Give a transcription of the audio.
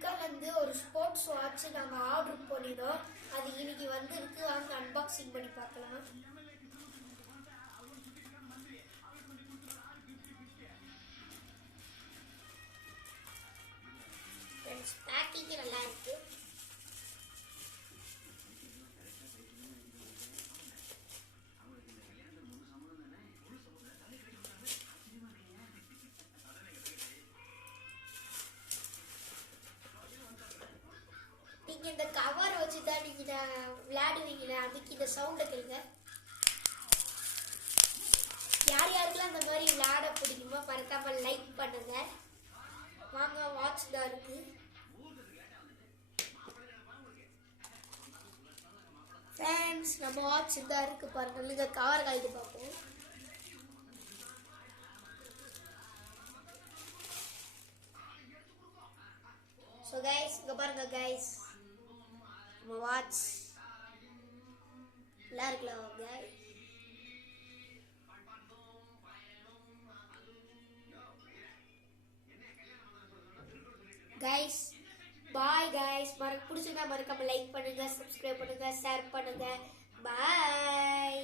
ஃப்ளிப்கார்ட்லேருந்து ஒரு sports watch நாங்கள் order பண்ணினோம். அது இன்னைக்கு வந்துருக்கு. வாங்க அன்பாக்சிங் பண்ணி பார்க்கலாம். பேக்கிங் நல்லா இருக்கு. நீங்க இந்த கவர் வச்சுதான் நீங்க விளையாடுவீங்களே, அதுக்கு இந்த சவுண்ட கேளுங்க. யார் யாருக்கெல்லாம் அந்த மாதிரி விளையாட பிடிக்குமோ மறக்காம லைக் பண்ணுங்க. வாங்க வாட்ச் தான் இருக்கு. ஃப்ரெண்ட்ஸ், நம்ம வாட்ச் தான் இருக்கு பாருங்க. நீங்க கவர் கழித்து பார்ப்போம். ஸோ கைஸ், இங்கே பாருங்க கைஸ், நம்ம வாட்ச் நல்லா இருக்கலாம் கைஸ். Guys bye guys. பிடிச்சிருந்தா மறக்காம லைக் பண்ணுங்க, சப்ஸ்கிரைப் பண்ணுங்க, ஷேர் பண்ணுங்க. பாய்.